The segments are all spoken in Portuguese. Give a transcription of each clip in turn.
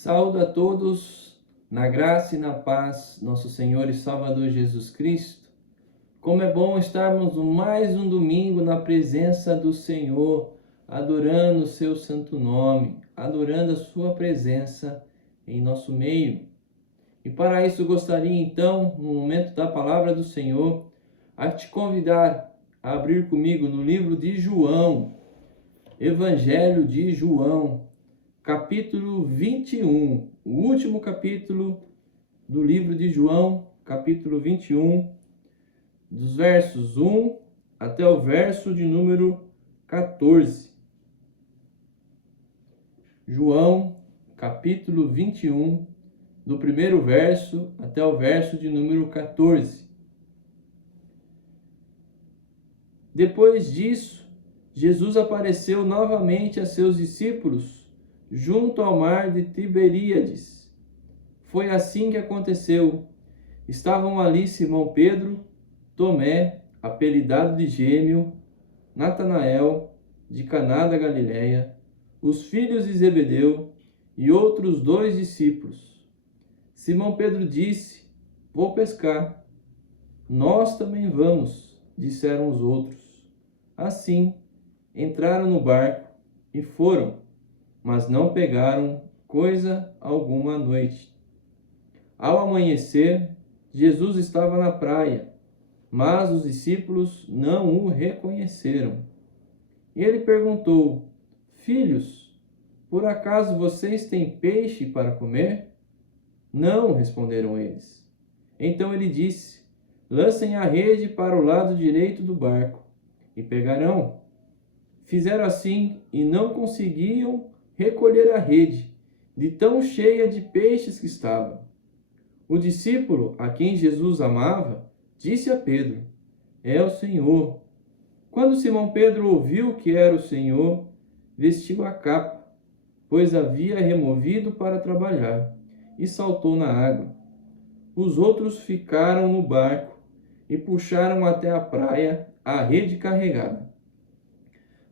Saúdo a todos na graça e na paz, nosso Senhor e Salvador Jesus Cristo. Como é bom estarmos mais um domingo na presença do Senhor, adorando o seu santo nome, adorando a sua presença em nosso meio. E para isso gostaria então, no momento da palavra do Senhor, a te convidar a abrir comigo no livro de João, Evangelho de João, capítulo 21, o último capítulo do livro de João, capítulo 21, dos versos 1 até o verso de número 14. João, capítulo 21, do primeiro verso até o verso de número 14. Depois disso, Jesus apareceu novamente a seus discípulos junto ao mar de Tiberíades. Foi assim que aconteceu. Estavam ali Simão Pedro, Tomé, apelidado de Gêmeo, Natanael, de Caná da Galileia, os filhos de Zebedeu e outros 2 discípulos. Simão Pedro disse: "Vou pescar." "Nós também vamos," disseram os outros. Assim, entraram no barco e foram, mas não pegaram coisa alguma à noite. Ao amanhecer, Jesus estava na praia, mas os discípulos não o reconheceram. Ele perguntou: "Filhos, por acaso vocês têm peixe para comer?" "Não," responderam eles. Então ele disse: "Lancem a rede para o lado direito do barco e pegarão." Fizeram assim e não conseguiam recolher a rede, de tão cheia de peixes que estava. O discípulo a quem Jesus amava disse a Pedro: "É o Senhor." Quando Simão Pedro ouviu que era o Senhor, vestiu a capa, pois havia removido para trabalhar, e saltou na água. Os outros ficaram no barco e puxaram até a praia a rede carregada,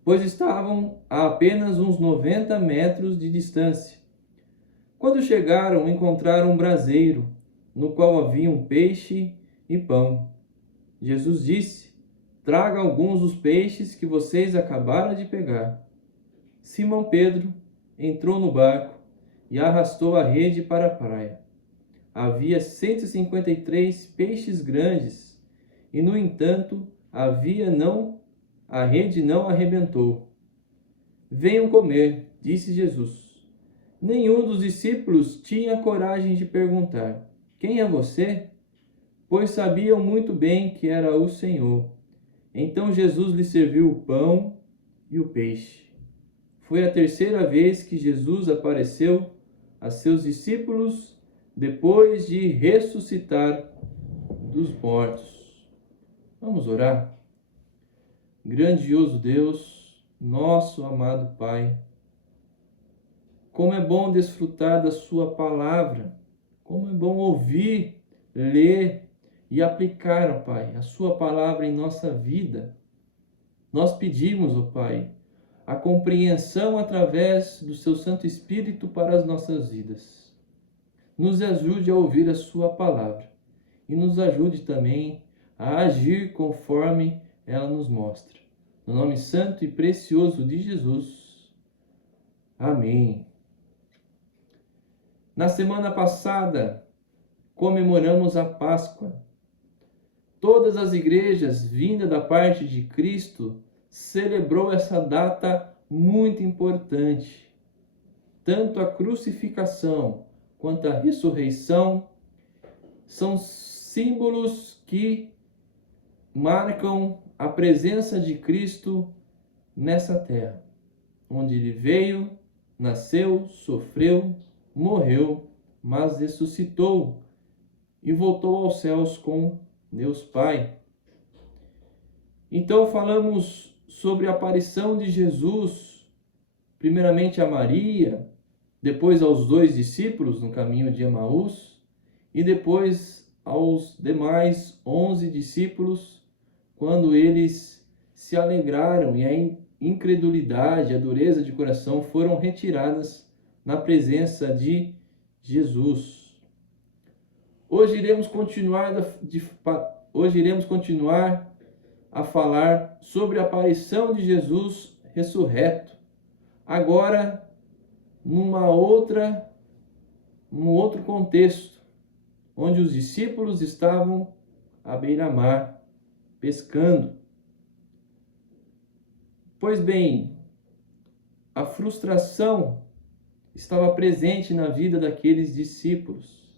pois estavam a apenas uns 90 metros de distância. Quando chegaram, encontraram um braseiro, no qual havia um peixe e pão. Jesus disse: "Traga alguns dos peixes que vocês acabaram de pegar." Simão Pedro entrou no barco e arrastou a rede para a praia. Havia 153 peixes grandes, e no entanto a rede não arrebentou. "Venham comer," disse Jesus. Nenhum dos discípulos tinha coragem de perguntar: "Quem é você?" Pois sabiam muito bem que era o Senhor. Então Jesus lhe serviu o pão e o peixe. Foi a terceira vez que Jesus apareceu a seus discípulos depois de ressuscitar dos mortos. Vamos orar? Grandioso Deus, nosso amado Pai, como é bom desfrutar da sua palavra, como é bom ouvir, ler e aplicar, ó Pai, a sua palavra em nossa vida. Nós pedimos, ó Pai, a compreensão através do seu Santo Espírito para as nossas vidas. Nos ajude a ouvir a sua palavra e nos ajude também a agir conforme ela nos mostra. No nome santo e precioso de Jesus. Amém. Na semana passada, comemoramos a Páscoa. Todas as igrejas vindas da parte de Cristo celebrou essa data muito importante. Tanto a crucificação quanto a ressurreição são símbolos que marcam a presença de Cristo nessa terra, onde ele veio, nasceu, sofreu, morreu, mas ressuscitou e voltou aos céus com Deus Pai. Então falamos sobre a aparição de Jesus, primeiramente a Maria, depois aos 2 discípulos no caminho de Emaús e depois aos demais 11 discípulos, quando eles se alegraram e a incredulidade, a dureza de coração foram retiradas na presença de Jesus. Hoje iremos continuar a falar sobre a aparição de Jesus ressurreto. Agora, num outro contexto, onde os discípulos estavam à beira-mar, pescando. Pois bem, a frustração estava presente na vida daqueles discípulos.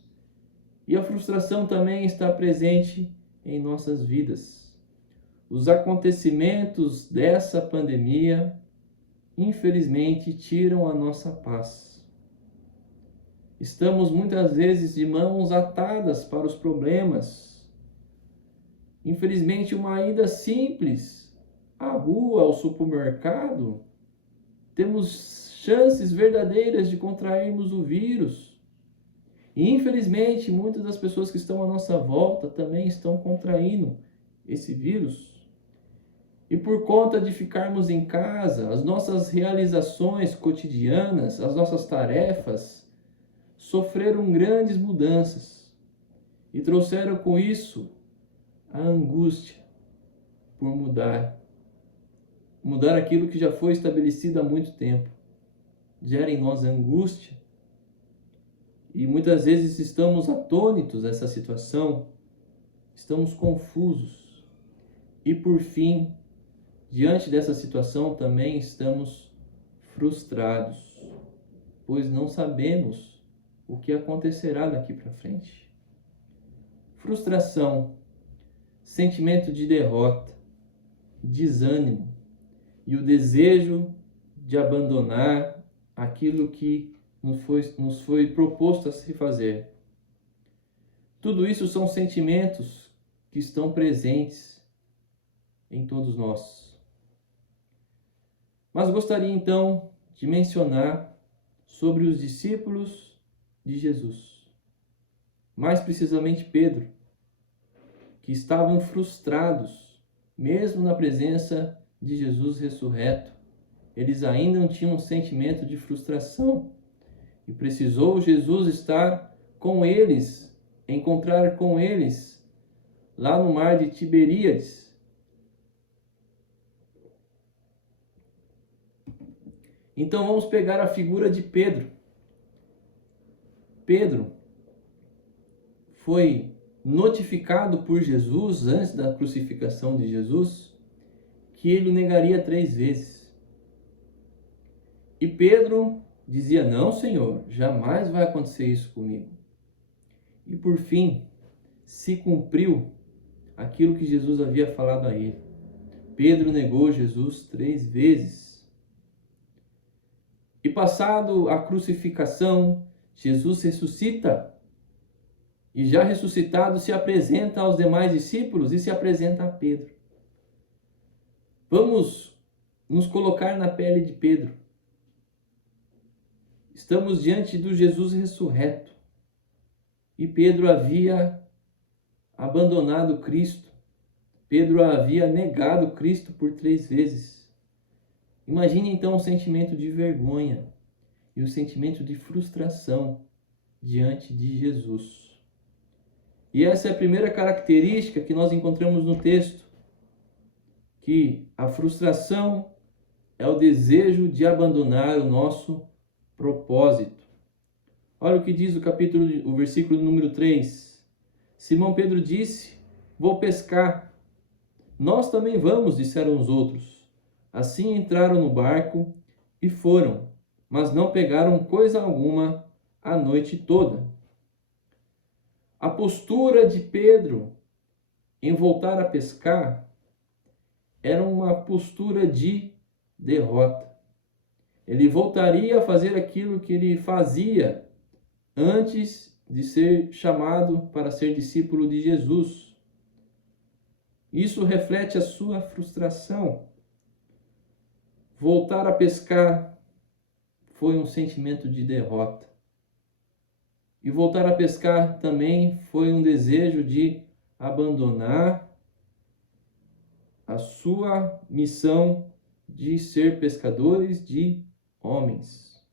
E a frustração também está presente em nossas vidas. Os acontecimentos dessa pandemia, infelizmente, tiram a nossa paz. Estamos muitas vezes de mãos atadas para os problemas. Infelizmente, uma ida simples à rua, ao supermercado, temos chances verdadeiras de contrairmos o vírus. E infelizmente, muitas das pessoas que estão à nossa volta também estão contraindo esse vírus. E por conta de ficarmos em casa, as nossas realizações cotidianas, as nossas tarefas, sofreram grandes mudanças e trouxeram com isso a angústia por mudar aquilo que já foi estabelecido há muito tempo. Gera em nós angústia e muitas vezes estamos atônitos a essa situação, estamos confusos e por fim, diante dessa situação também estamos frustrados, pois não sabemos o que acontecerá daqui para frente. Frustração, sentimento de derrota, desânimo e o desejo de abandonar aquilo que nos foi proposto a se fazer. Tudo isso são sentimentos que estão presentes em todos nós. Mas gostaria então de mencionar sobre os discípulos de Jesus. Mais precisamente Pedro, que estavam frustrados, mesmo na presença de Jesus ressurreto. Eles ainda não tinham um sentimento de frustração e precisou Jesus estar com eles, encontrar com eles lá no mar de Tiberíades. Então vamos pegar a figura de Pedro. Pedro foi notificado por Jesus, antes da crucificação de Jesus, que ele o negaria 3 vezes. E Pedro dizia: não, Senhor, jamais vai acontecer isso comigo. E por fim, se cumpriu aquilo que Jesus havia falado a ele. Pedro negou Jesus 3 vezes. E passado a crucificação, Jesus ressuscita. E já ressuscitado, se apresenta aos demais discípulos e se apresenta a Pedro. Vamos nos colocar na pele de Pedro. Estamos diante do Jesus ressurreto. E Pedro havia abandonado Cristo. Pedro havia negado Cristo por 3 vezes. Imagine então o sentimento de vergonha e o sentimento de frustração diante de Jesus. E essa é a primeira característica que nós encontramos no texto, que a frustração é o desejo de abandonar o nosso propósito. Olha o que diz o versículo número 3. Simão Pedro disse: vou pescar. Nós também vamos, disseram os outros. Assim entraram no barco e foram, mas não pegaram coisa alguma a noite toda. A postura de Pedro em voltar a pescar era uma postura de derrota. Ele voltaria a fazer aquilo que ele fazia antes de ser chamado para ser discípulo de Jesus. Isso reflete a sua frustração. Voltar a pescar foi um sentimento de derrota. E voltar a pescar também foi um desejo de abandonar a sua missão de ser pescadores de homens.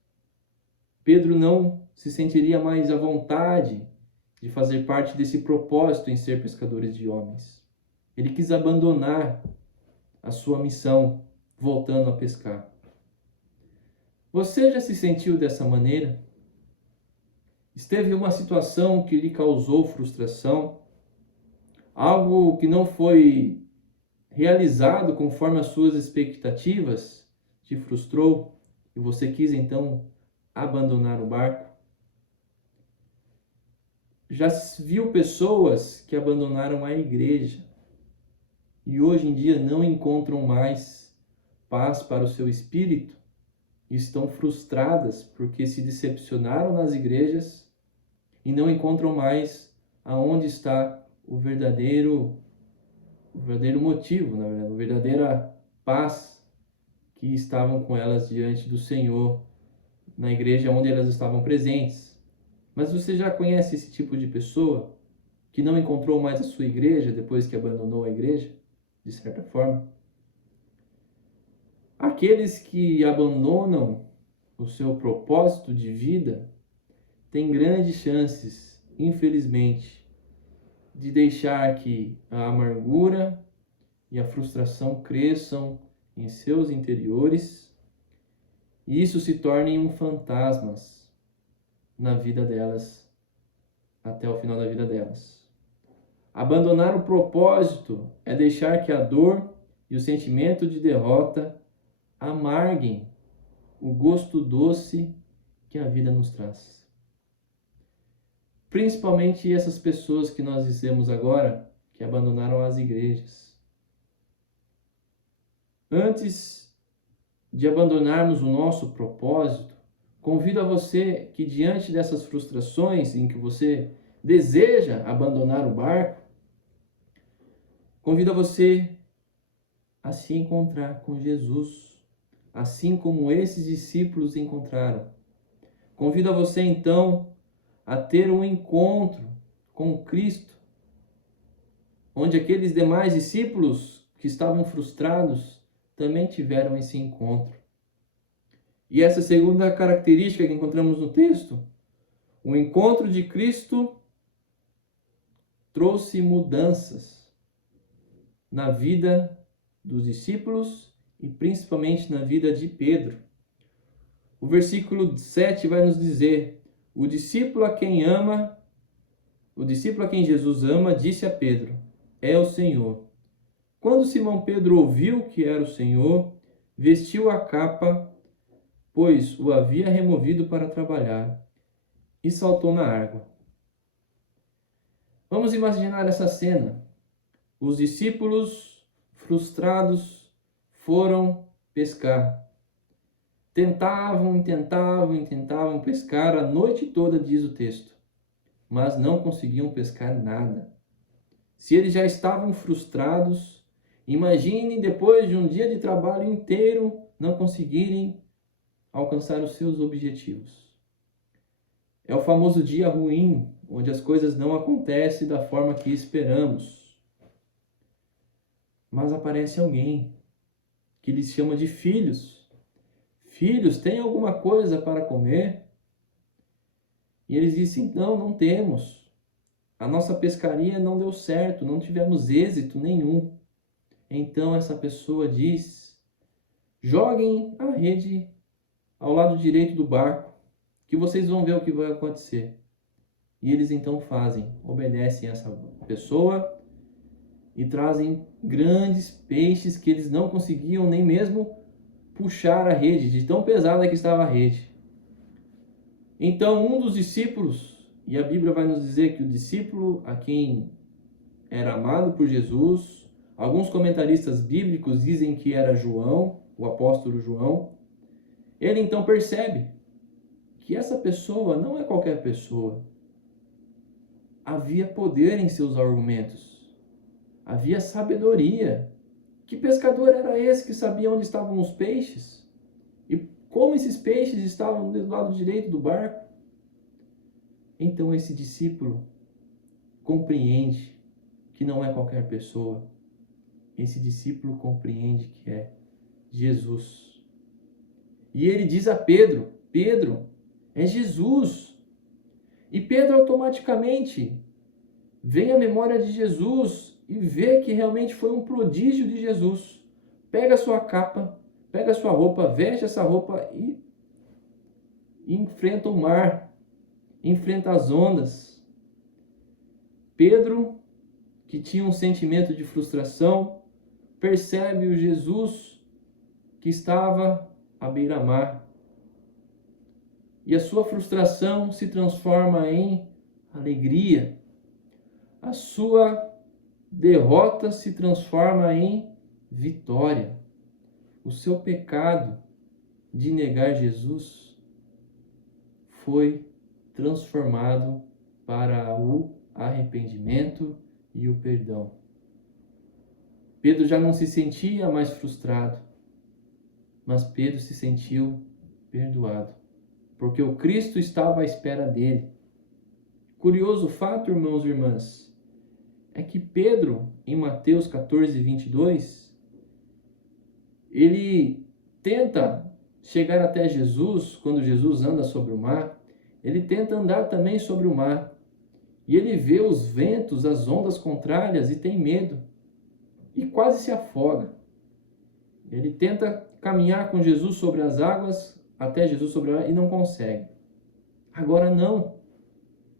Pedro não se sentiria mais à vontade de fazer parte desse propósito em ser pescadores de homens. Ele quis abandonar a sua missão, voltando a pescar. Você já se sentiu dessa maneira? Esteve em uma situação que lhe causou frustração? Algo que não foi realizado conforme as suas expectativas te frustrou e você quis então abandonar o barco? Já viu pessoas que abandonaram a igreja e hoje em dia não encontram mais paz para o seu espírito e estão frustradas porque se decepcionaram nas igrejas e não encontram mais aonde está o verdadeiro motivo, na verdade, a verdadeira paz que estavam com elas diante do Senhor na igreja onde elas estavam presentes. Mas você já conhece esse tipo de pessoa que não encontrou mais a sua igreja depois que abandonou a igreja, de certa forma? Aqueles que abandonam o seu propósito de vida têm grandes chances, infelizmente, de deixar que a amargura e a frustração cresçam em seus interiores e isso se torne um fantasmas na vida delas, até o final da vida delas. Abandonar o propósito é deixar que a dor e o sentimento de derrota amarguem o gosto doce que a vida nos traz. Principalmente essas pessoas que nós dissemos agora, que abandonaram as igrejas. Antes de abandonarmos o nosso propósito, convido a você que diante dessas frustrações em que você deseja abandonar o barco, convido a você a se encontrar com Jesus, assim como esses discípulos encontraram. Convido a você então a ter um encontro com Cristo, onde aqueles demais discípulos que estavam frustrados também tiveram esse encontro. E essa segunda característica que encontramos no texto, o encontro de Cristo trouxe mudanças na vida dos discípulos e principalmente na vida de Pedro. O versículo 7 vai nos dizer: o discípulo a quem Jesus ama, disse a Pedro: é o Senhor. Quando Simão Pedro ouviu que era o Senhor, vestiu a capa, pois o havia removido para trabalhar, e saltou na água. Vamos imaginar essa cena. Os discípulos frustrados foram pescar. Tentavam pescar a noite toda, diz o texto, mas não conseguiam pescar nada. Se eles já estavam frustrados, imaginem depois de um dia de trabalho inteiro não conseguirem alcançar os seus objetivos. É o famoso dia ruim, onde as coisas não acontecem da forma que esperamos. Mas aparece alguém que lhes chama de filhos. Filhos, tem alguma coisa para comer? E eles dizem: não temos. A nossa pescaria não deu certo, não tivemos êxito nenhum. Então essa pessoa diz: joguem a rede ao lado direito do barco, que vocês vão ver o que vai acontecer. E eles então fazem, obedecem essa pessoa e trazem grandes peixes que eles não conseguiam nem mesmo puxar a rede, de tão pesada que estava a rede. Então um dos discípulos, e a Bíblia vai nos dizer que o discípulo a quem era amado por Jesus, alguns comentaristas bíblicos dizem que era João, o apóstolo João, ele então percebe que essa pessoa não é qualquer pessoa. Havia poder em seus argumentos. Havia sabedoria. Que pescador era esse que sabia onde estavam os peixes? E como esses peixes estavam do lado direito do barco? Então esse discípulo compreende que não é qualquer pessoa. Esse discípulo compreende que é Jesus. E ele diz a Pedro: Pedro, é Jesus. E Pedro automaticamente vem à memória de Jesus e vê que realmente foi um prodígio de Jesus. Pega a sua capa, pega a sua roupa, veste essa roupa e enfrenta o mar, enfrenta as ondas. Pedro, que tinha um sentimento de frustração, percebe o Jesus que estava à beira-mar. E a sua frustração se transforma em alegria. A sua derrota se transforma em vitória. O seu pecado de negar Jesus foi transformado para o arrependimento e o perdão. Pedro já não se sentia mais frustrado, mas Pedro se sentiu perdoado, porque o Cristo estava à espera dele. Curioso fato, irmãos e irmãs, é que Pedro, em Mateus 14, 22, ele tenta chegar até Jesus, quando Jesus anda sobre o mar, ele tenta andar também sobre o mar. E ele vê os ventos, as ondas contrárias e tem medo. E quase se afoga. Ele tenta caminhar com Jesus sobre as águas, até Jesus sobre o mar, e não consegue. Agora não.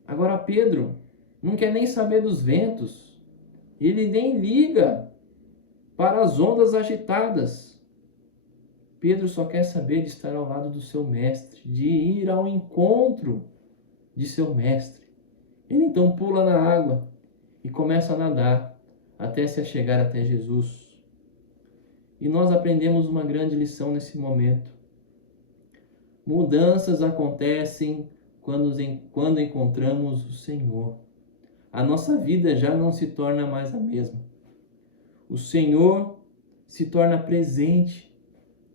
Agora Pedro não quer nem saber dos ventos. Ele nem liga para as ondas agitadas. Pedro só quer saber de estar ao lado do seu mestre, de ir ao encontro de seu mestre. Ele então pula na água e começa a nadar até se chegar até Jesus. E nós aprendemos uma grande lição nesse momento. Mudanças acontecem quando encontramos o Senhor. A nossa vida já não se torna mais a mesma. O Senhor se torna presente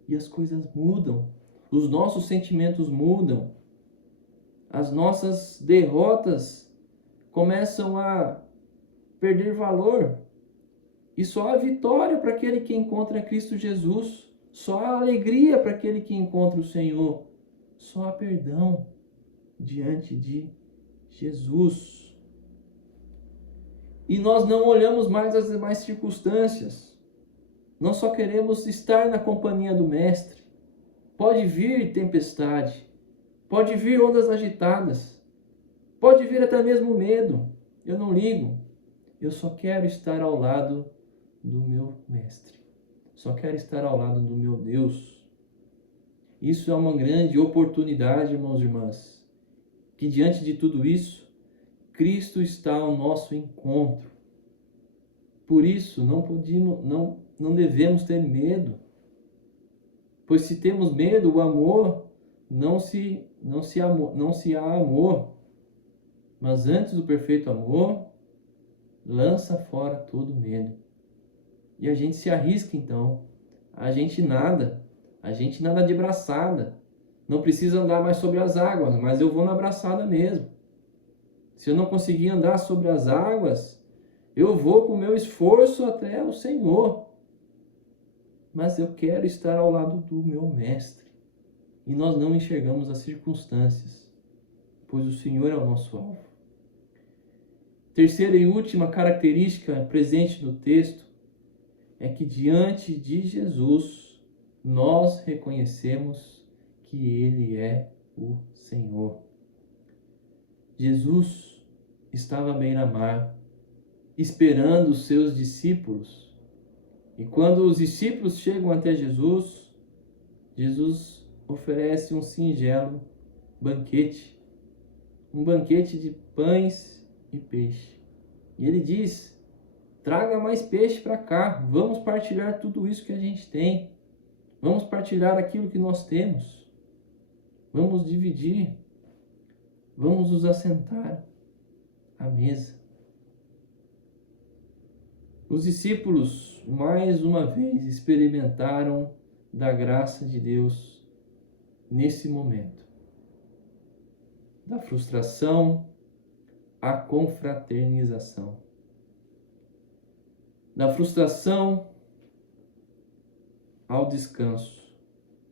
e as coisas mudam. Os nossos sentimentos mudam. As nossas derrotas começam a perder valor. E só a vitória para aquele que encontra Cristo Jesus. Só a alegria para aquele que encontra o Senhor. Só a perdão diante de Jesus. E nós não olhamos mais as demais circunstâncias. Nós só queremos estar na companhia do Mestre. Pode vir tempestade. Pode vir ondas agitadas. Pode vir até mesmo medo. Eu não ligo. Eu só quero estar ao lado do meu Mestre. Só quero estar ao lado do meu Deus. Isso é uma grande oportunidade, irmãos e irmãs. Que diante de tudo isso, Cristo está ao nosso encontro. Por isso, não devemos ter medo. Pois se temos medo, o amor não se há amor. Mas antes do perfeito amor, lança fora todo medo. E a gente se arrisca então. A gente nada de braçada. Não precisa andar mais sobre as águas, mas eu vou na braçada mesmo. Se eu não conseguir andar sobre as águas, eu vou com o meu esforço até o Senhor. Mas eu quero estar ao lado do meu Mestre. E nós não enxergamos as circunstâncias, pois o Senhor é o nosso alvo. Terceira e última característica presente no texto é que diante de Jesus nós reconhecemos que Ele é o Senhor. Jesus estava à beira-mar, esperando os seus discípulos. E quando os discípulos chegam até Jesus, Jesus oferece um singelo banquete. Um banquete de pães e peixe. E ele diz: traga mais peixe para cá. Vamos partilhar tudo isso que a gente tem. Vamos partilhar aquilo que nós temos. Vamos dividir. Vamos nos assentar à mesa. Os discípulos, mais uma vez, experimentaram da graça de Deus nesse momento. Da frustração à confraternização. Da frustração ao descanso.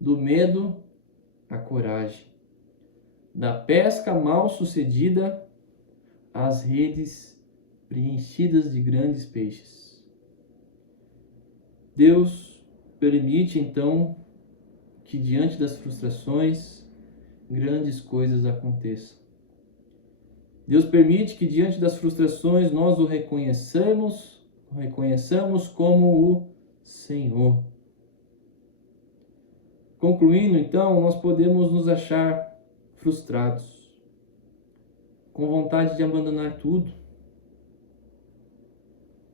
Do medo à coragem. da pesca mal sucedida às redes preenchidas de grandes peixes. Deus permite então que diante das frustrações grandes coisas aconteçam. Deus permite que diante das frustrações nós o reconheçamos como o Senhor. Concluindo, então, nós podemos nos achar frustrados, com vontade de abandonar tudo,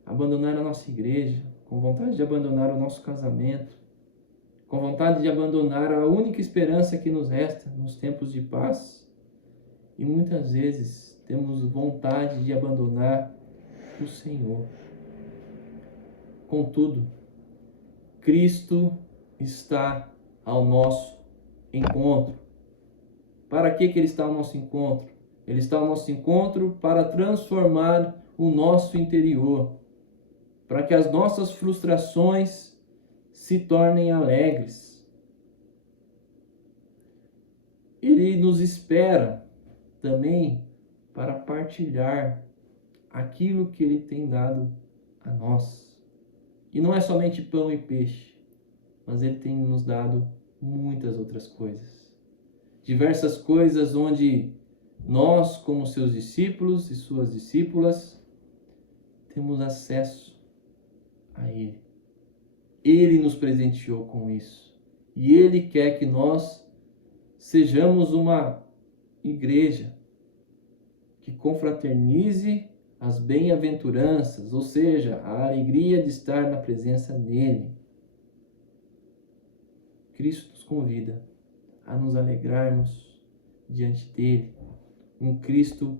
abandonar a nossa igreja, com vontade de abandonar o nosso casamento, com vontade de abandonar a única esperança que nos resta nos tempos de paz. E muitas vezes temos vontade de abandonar o Senhor. Contudo, Cristo está ao nosso encontro. Para que Ele está ao nosso encontro? Ele está ao nosso encontro para transformar o nosso interior, para que as nossas frustrações se tornem alegres. Ele nos espera também para partilhar aquilo que Ele tem dado a nós. E não é somente pão e peixe, mas Ele tem nos dado muitas outras coisas. Diversas coisas onde nós, como seus discípulos e suas discípulas, temos acesso a Ele. Ele nos presenteou com isso. E Ele quer que nós sejamos uma igreja que confraternize as bem-aventuranças, ou seja, a alegria de estar na presença dEle. Cristo nos convida a nos alegrarmos diante dEle, um Cristo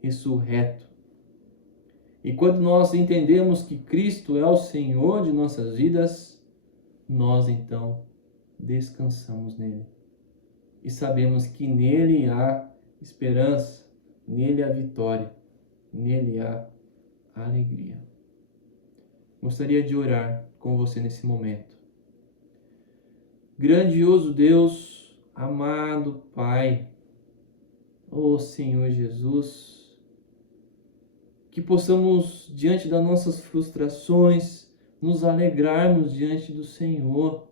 ressurreto. E quando nós entendemos que Cristo é o Senhor de nossas vidas, nós então descansamos nele. E sabemos que nele há esperança, nele há vitória, nele há alegria. Gostaria de orar com você nesse momento. Grandioso Deus, amado Pai, ó Senhor Jesus, que possamos, diante das nossas frustrações, nos alegrarmos diante do Senhor.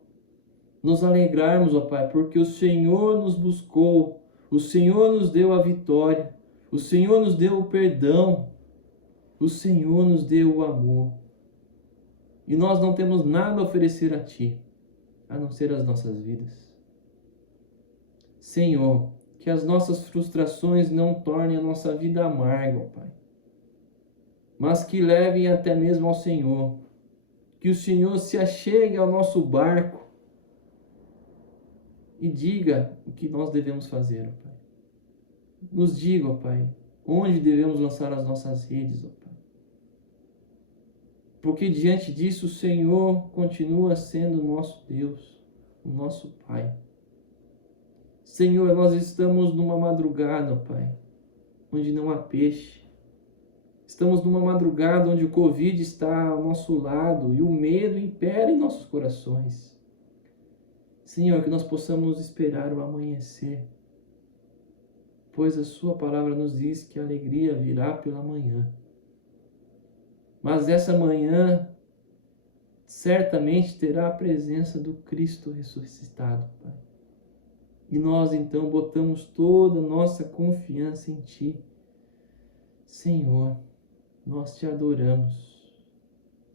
Nos alegrarmos, ó Pai, porque o Senhor nos buscou, o Senhor nos deu a vitória, o Senhor nos deu o perdão, o Senhor nos deu o amor. E nós não temos nada a oferecer a Ti, a não ser as nossas vidas. Senhor, que as nossas frustrações não tornem a nossa vida amarga, ó Pai, mas que levem até mesmo ao Senhor. Que o Senhor se achegue ao nosso barco e diga o que nós devemos fazer, ó Pai. Nos diga, ó Pai, onde devemos lançar as nossas redes, ó Pai. Porque diante disso o Senhor continua sendo o nosso Deus, o nosso Pai. Senhor, nós estamos numa madrugada, ó Pai, onde não há peixe. Estamos numa madrugada onde o Covid está ao nosso lado e o medo impera em nossos corações. Senhor, que nós possamos esperar o amanhecer, pois a Sua palavra nos diz que a alegria virá pela manhã. Mas essa manhã certamente terá a presença do Cristo ressuscitado, Pai. E nós então botamos toda a nossa confiança em Ti. Senhor, nós Te adoramos.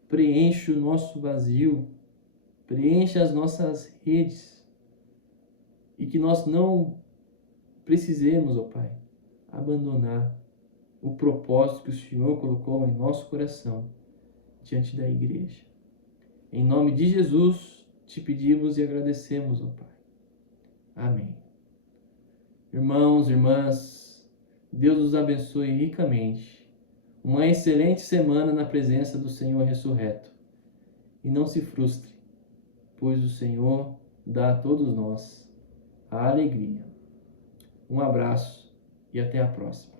Preenche o nosso vazio, preenche as nossas redes e que nós não precisemos, ó Pai, abandonar o propósito que o Senhor colocou em nosso coração diante da igreja. Em nome de Jesus, Te pedimos e agradecemos, ó Pai. Amém. Irmãos, irmãs, Deus os abençoe ricamente. Uma excelente semana na presença do Senhor ressurreto. E não se frustre, pois o Senhor dá a todos nós a alegria. Um abraço e até a próxima.